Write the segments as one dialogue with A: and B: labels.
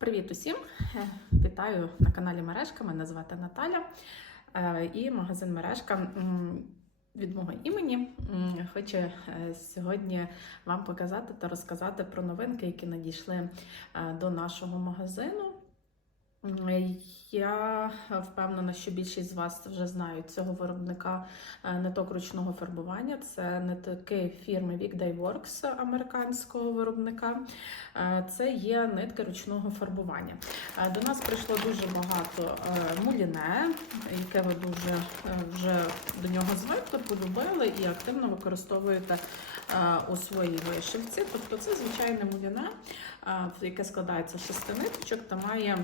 A: Привіт усім! Е, Вітаю на каналі Мережка. Мене звати Наталя Е, і магазин Мережка від мого імені Хочу хоче е, сьогодні вам показати та розказати про новинки, які надійшли до нашого магазину. Я впевнена, що більшість з вас вже знають цього виробника е, ниток ручного фарбування. Це нитки фірми Weekday Works американського виробника. Е, Це є нитки ручного фарбування. Е, До нас прийшло дуже багато муліне, яке ви дуже вже до нього звикли, полюбили і активно використовуєте у своїй вишивці. Тобто це звичайне муліне, яке складається з шести ниточок та має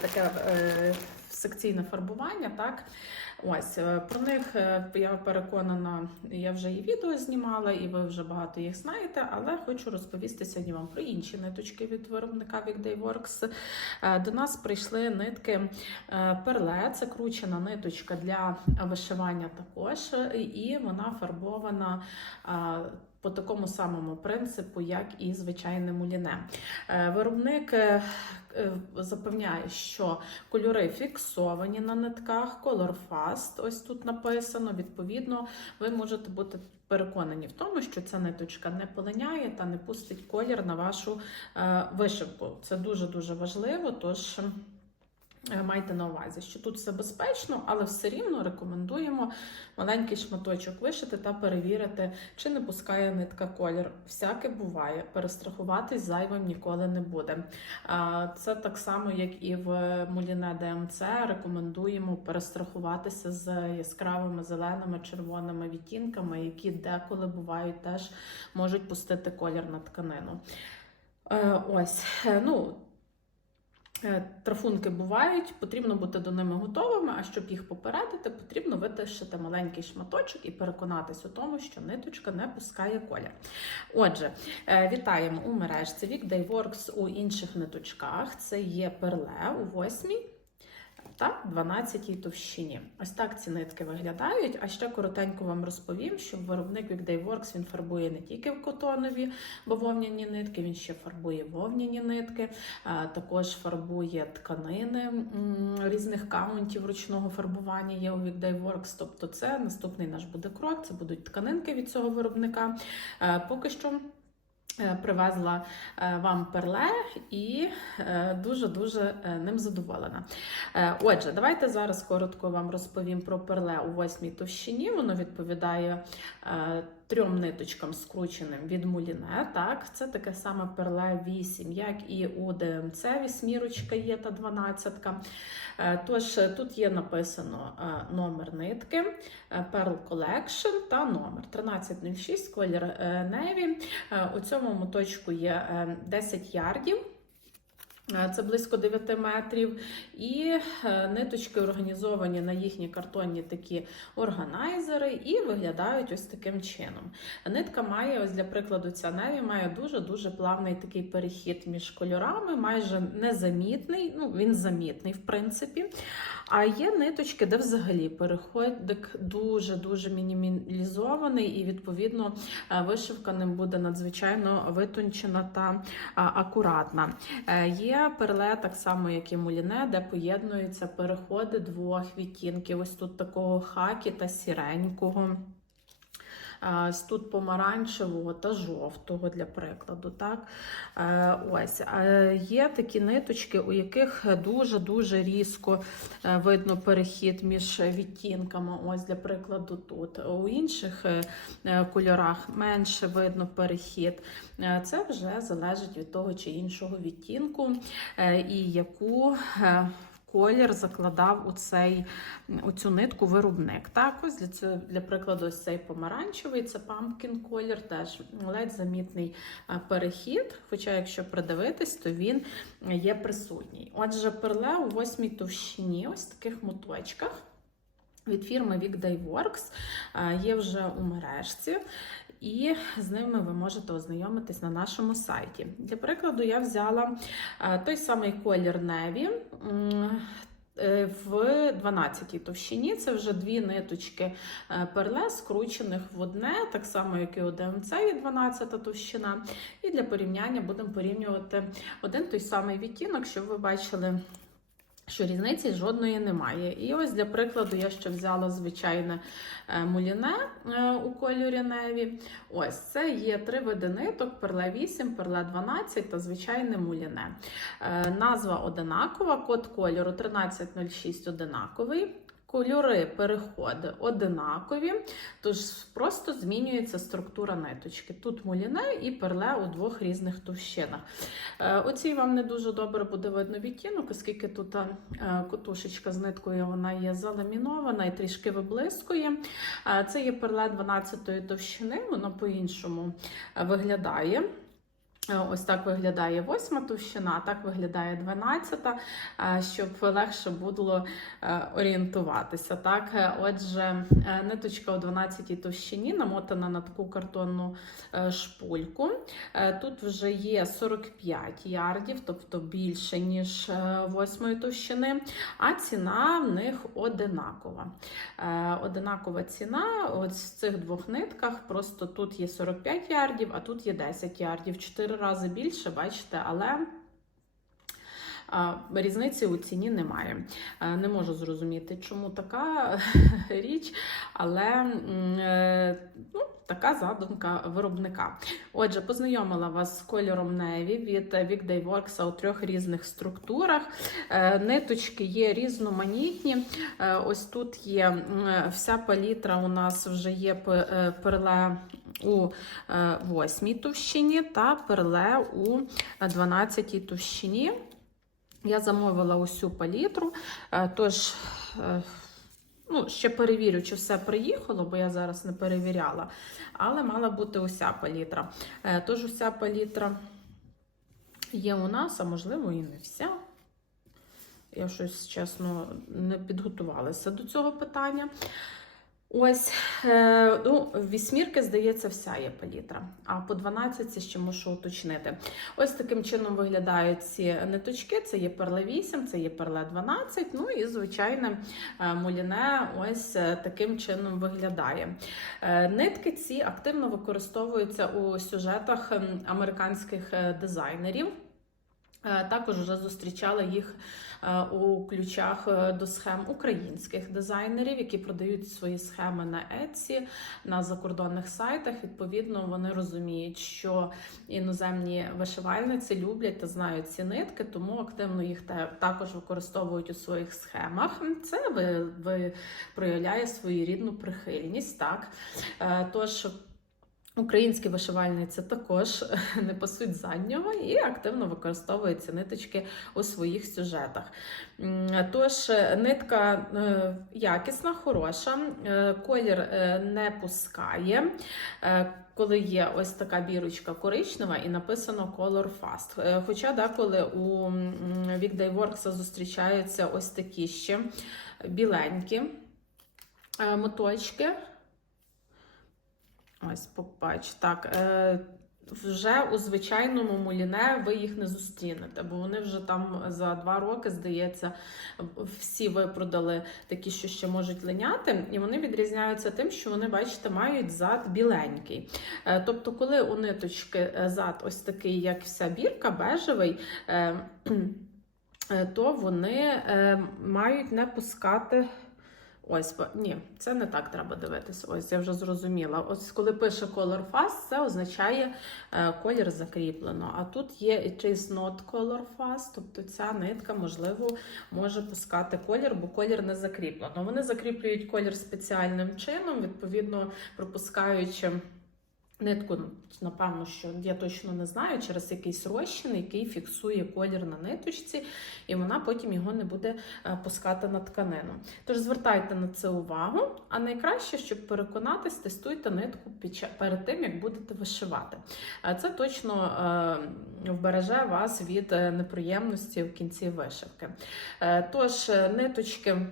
A: таке е, секційне фарбування. Так? Ось е, про них е, я переконана, я вже і відео знімала, і ви вже багато їх знаєте, але хочу розповісти сьогодні вам про інші ниточки від виробника Works. Е, До нас прийшли нитки е, перле, це кручена ниточка для вишивання також, е, і вона фарбована. По такому самому принципу, як і звичайне муліне. Е, Виробник е, е, запевняє, що кольори фіксовані на нитках, Color Fast, ось тут написано. Відповідно, ви можете бути переконані в тому, що ця ниточка не полиняє та не пустить колір на вашу вишивку. Це дуже-дуже важливо, тож. Е, Майте на увазі, що тут все безпечно, але все рівно рекомендуємо маленький шматочок вишити та перевірити, чи не пускає нитка колір. Всяке буває, перестрахуватись зайвим ніколи не буде. Це так само, як і в Муліне ДМЦ. Рекомендуємо перестрахуватися з яскравими зеленими, червоними відтінками, які деколи бувають теж можуть пустити колір на тканину. Е, Ось, е, ну. Е, Трафунки бувають, потрібно бути до ними готовими. А щоб їх попередити, потрібно витишити маленький шматочок і переконатись у тому, що ниточка не пускає колір. Отже, е, вітаємо у мережці Weekday Works у інших ниточках. Це є перле у восьмій та 12 товщині. Ось так ці нитки виглядають. А ще коротенько вам розповім, що виробник Works він фарбує не тільки в котонові бавовняні нитки, він ще фарбує вовняні нитки, також фарбує тканини різних каунтів ручного фарбування є у Works. Тобто, це наступний наш буде крок. Це будуть тканинки від цього виробника. Поки що. Е, Привезла е, вам перле і е, дуже-дуже ним задоволена. Отже, давайте зараз коротко вам розповім про перле у восьмій товщині. Воно відповідає трьом ниточкам скрученим від муліне. Так, це таке саме перле 8, як і у ДМЦ вісьмірочка є та 12. Е, Тож е, тут є написано е, номер нитки, Pearl Collection та номер 1306, колір. Е, У цьому моточку є е, 10 ярдів. Е, Це близько 9 метрів, і е, ниточки організовані на їхні картонні такі органайзери і виглядають ось таким чином. Нитка має, ось для прикладу, ця неві має дуже-дуже плавний такий перехід між кольорами, майже незамітний, ну він замітний, в принципі. А є ниточки, де взагалі переходик дуже-дуже мінімалізований, і, відповідно, е, вишивка ним буде надзвичайно витончена та акуратна. Е, Є перле, так само, як і муліне, де поєднуються переходи двох відтінків. Ось тут такого хакі та сіренького. Ось тут помаранчевого та жовтого для прикладу. Так? Е, Ось є такі ниточки, у яких дуже-дуже різко е, видно перехід між відтінками. Ось для прикладу тут. У інших е, кольорах менше видно перехід. Це вже залежить від того чи іншого відтінку і яку. Колір закладав у цей у цю нитку виробник. Так, ось для цього, для прикладу, ось цей помаранчевий, це pumpkin колір, теж ледь замітний перехід. Хоча, якщо придивитись, то він є присутній. Отже, перле у восьмій товщині, ось таких моточках. Від фірми Weekday Works є вже у мережці, і з ними ви можете ознайомитись на нашому сайті. Для прикладу, я взяла е, той самий колір е, в 12 товщині. Це вже дві ниточки е, перле, скручених в одне, так само, як і у ДМЦ є 12 товщина. І для порівняння будемо порівнювати один той самий відтінок, щоб ви бачили. Що різниці жодної немає. І ось для прикладу я ще взяла звичайне е, муліне е, у кольорі Неві. Ось це є три види ниток: перле 8, перле 12 та звичайне муліне. Е, Назва одинакова, код кольору 1306 одинаковий. Кольори переходи одинакові, тож просто змінюється структура ниточки. Тут муліне і перле у двох різних товщинах. Е, Оцій вам не дуже добре буде видно відтінок, оскільки тут е, котушечка з ниткою вона є заламінована і трішки виблискує. Е, Це є перле 12-ї товщини, воно по-іншому виглядає. Ось так виглядає восьма товщина, так виглядає дванадцята, е, щоб легше було е, орієнтуватися. Так, Е, отже, ниточка у 12 товщині намотана на таку картонну шпульку. Тут вже є 45 ярдів, тобто більше, ніж восьмої товщини, а ціна в них одинакова. Одинакова ціна ось в цих двох нитках. Просто тут є 45 ярдів, а тут є 10 ярдів. 4 рази більше, бачите, але. Різниці у ціні немає. Е, Не можу зрозуміти, чому така річ, але е, ну, така задумка виробника. Отже, познайомила вас з кольором Navy від Weekday Works у трьох різних структурах. Е, Ниточки є різноманітні. Ось тут є вся палітра. У нас вже є перле у е, восьмій товщині та перле у 12 товщині. Я замовила усю палітру, е, тож е, ну, ще перевірю, чи все приїхало, бо я зараз не перевіряла. Але мала бути уся палітра. Е, Тож уся палітра є у нас, а можливо і не вся. Я щось, чесно, не підготувалася до цього питання. Ось, е, ну, вісьмірки, здається, вся є палітра. А по 12 це ще мушу уточнити. Ось таким чином виглядають ці ниточки. Це є перле 8, це є перле 12. Ну і звичайне муліне ось е, таким чином виглядає. Е, Нитки ці активно використовуються у сюжетах американських дизайнерів. Е, Також вже зустрічала їх е, у ключах е, до схем українських дизайнерів, які продають свої схеми на Etsy, на закордонних сайтах. Відповідно, вони розуміють, що іноземні вишивальниці люблять та знають ці нитки, тому активно їх також використовують у своїх схемах. Це ви, ви проявляє свою рідну прихильність. Так Е, Українські вишивальниці також не пасуть заднього і активно використовують ці ниточки у своїх сюжетах. Тож е, нитка е, якісна, хороша, е, колір не пускає. Коли є ось така бірочка коричнева і написано Color Fast. Хоча деколи у Weekday Works зустрічаються ось такі ще біленькі моточки. Ось, побач, так. Е, вже у звичайному муліне ви їх не зустрінете, бо вони вже там за два роки, здається, всі випродали такі, що ще можуть линяти, і вони відрізняються тим, що вони, бачите, мають зад біленький. Е, тобто, коли у ниточки е, зад ось такий, як вся бірка, бежевий. е, е, То вони е, мають не пускати Ось, ні, це не так треба дивитися. Ось я вже зрозуміла. Ось коли пише Color Fast, це означає е, колір закріплено. А тут є it not color fast, тобто ця нитка, можливо, може пускати колір, бо колір не закріплено. Вони закріплюють колір спеціальним чином, відповідно пропускаючи. Нитку, напевно, що я точно не знаю, через якийсь розчин, який фіксує колір на ниточці, і вона потім його не буде е, пускати на тканину. Тож звертайте на це увагу. А найкраще, щоб переконатись, тестуйте нитку перед тим, як будете вишивати. Е, Це точно е, вбереже вас від неприємності в кінці вишивки. Тож, ниточки.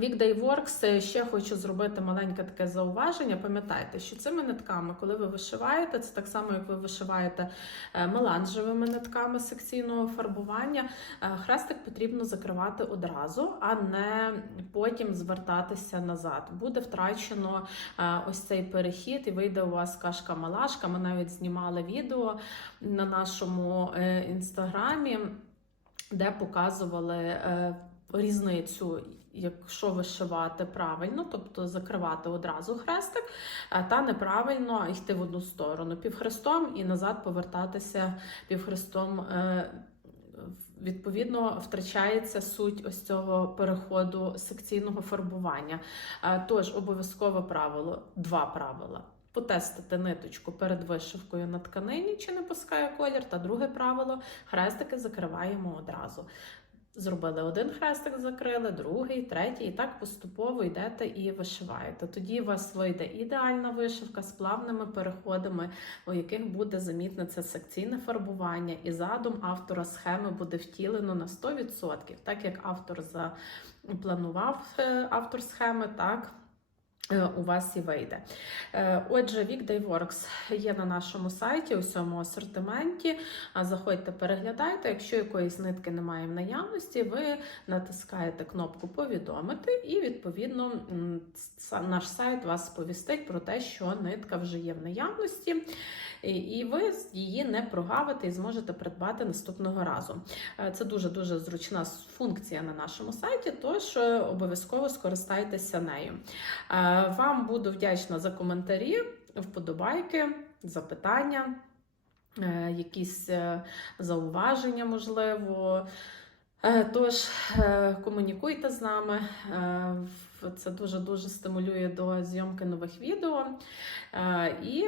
A: Weekday Works е, ще хочу зробити маленьке таке зауваження. Пам'ятайте, що цими нитками, коли ви вишиваєте, це так само, як ви вишиваєте е, меланжевими нитками секційного фарбування. е, Хрестик потрібно закривати одразу, а не потім звертатися назад. Буде втрачено ось цей перехід, і вийде у вас кашка-малашка. Ми навіть знімали відео на нашому інстаграмі, де показували різницю. Якщо вишивати правильно, тобто закривати одразу хрестик, та неправильно йти в одну сторону півхрестом і назад повертатися півхрестом. е, Відповідно, втрачається суть ось цього переходу секційного фарбування. Е, Тож обов'язкове правило, два правила. Потестити ниточку перед вишивкою на тканині, чи не пускає колір. Та друге правило хрестики закриваємо одразу. Зробили один хрестик, закрили, другий, третій, і так поступово йдете і вишиваєте. Тоді у вас вийде ідеальна вишивка з плавними переходами, у яких буде замітне це секційне фарбування, і задум автора схеми буде втілено на 100%. Так як автор запланував е, автор схеми, так. Е, У вас і вийде. Е, Отже, Weekday Works є на нашому сайті у всьому асортименті. Заходьте, переглядайте. Якщо якоїсь нитки немає в наявності, ви натискаєте кнопку Повідомити, і відповідно наш сайт вас сповістить про те, що нитка вже є в наявності, і- і ви її не прогавите і зможете придбати наступного разу. Е, Це дуже дуже зручна функція на нашому сайті, тож е, обов'язково скористайтеся нею. Е, Вам буду вдячна за коментарі, вподобайки, запитання, е, якісь е, зауваження, можливо. Е, Тож е, комунікуйте з нами. Е, Це дуже дуже стимулює до зйомки нових відео Е, і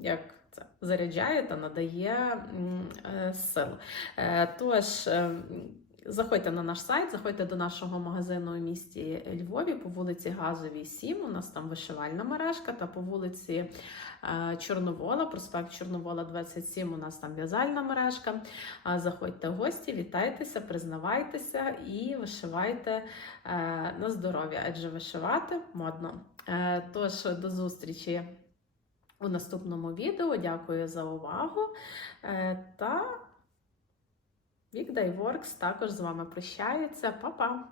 A: як це заряджає та надає е, сил. Е, Тож. е, Заходьте на наш сайт, заходьте до нашого магазину у місті Львові по вулиці Газовій 7. У нас там вишивальна мережка, та по вулиці Чорновола, проспект Чорновола 27. У нас там в'язальна мережка. Заходьте в гості, вітайтеся, признавайтеся і вишивайте на здоров'я, адже вишивати модно. Тож до зустрічі у наступному відео. Дякую за увагу. Е, Та Weekday Works також з вами прощається. Па-па!